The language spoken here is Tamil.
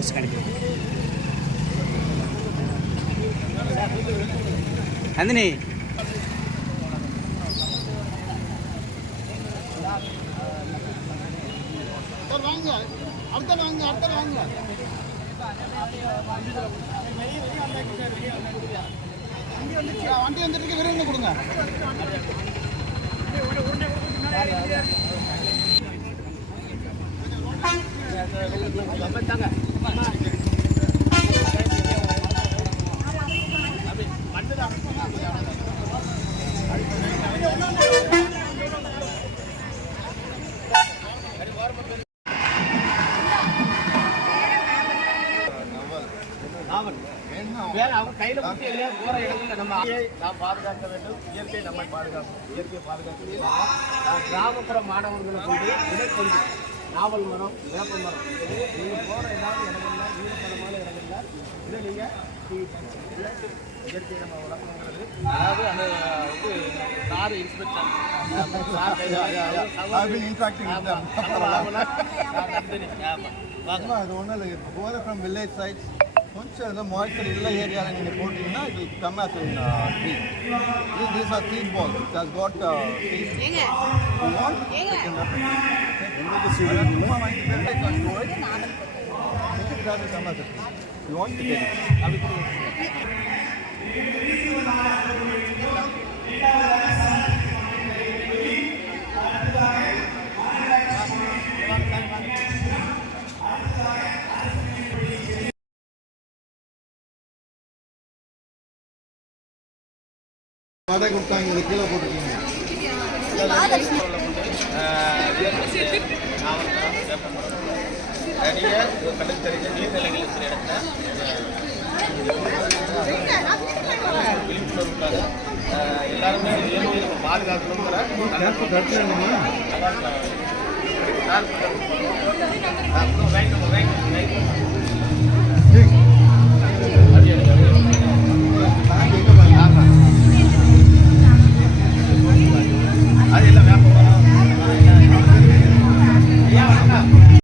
ஃப்ரெண்ட்ஸ் கிடைக்கும். நந்தினி வாங்க, அடுத்த வாங்க, அடுத்த வாங்க. வண்டி வந்துட்டு விரைவில் கொடுங்க. அவங்க கையில குத்தி எல்லாம் போற இடத்துல நம்ம நாம் பாதுகாக்க வேண்டும். இயற்கை நம்மை பாதுகாக்கும். இயற்கையை பாதுகாக்க கிராமப்புற மாணவர்களை கொண்டு இடைக்கொண்டு நாவல் மரம், வேப்ப மரம், நீங்கள் போகிற ஏதாவது இடங்கள்ல ஈரப்பதமான இடங்கள்ல இதை நீங்கள் இயற்கையை நம்ம வளர்க்கணுங்கிறது. அதாவது அந்த வந்து சார் இன்ஸ்பெக்டர் அது ஒன்றும் இல்லை. போகிற ஃப்ரம் வில்லேஜ் சைட்ஸ் கொஞ்சம் இந்த மாய்ச்சர் இல்லை ஏரியாவில் நீங்கள் போட்டிங்கன்னா இது come as in tree. These are seed balls. It has got seeds. You want? உங்களுக்கு சீடு சும்மா வாங்கிட்டு போய் control. It has come as a tree. You want to get it. வாடகை கொடுத்தாங்க, இதை கீழே போட்டுருக்கீங்க. கடற்கரை நீர்நிலைகள் இருக்கிற இடத்துல விழிப்புணர்வுக்காக எல்லாருமே இயற்கையை நம்ம பாதுகாக்கணுங்கிற அது எல்லாம்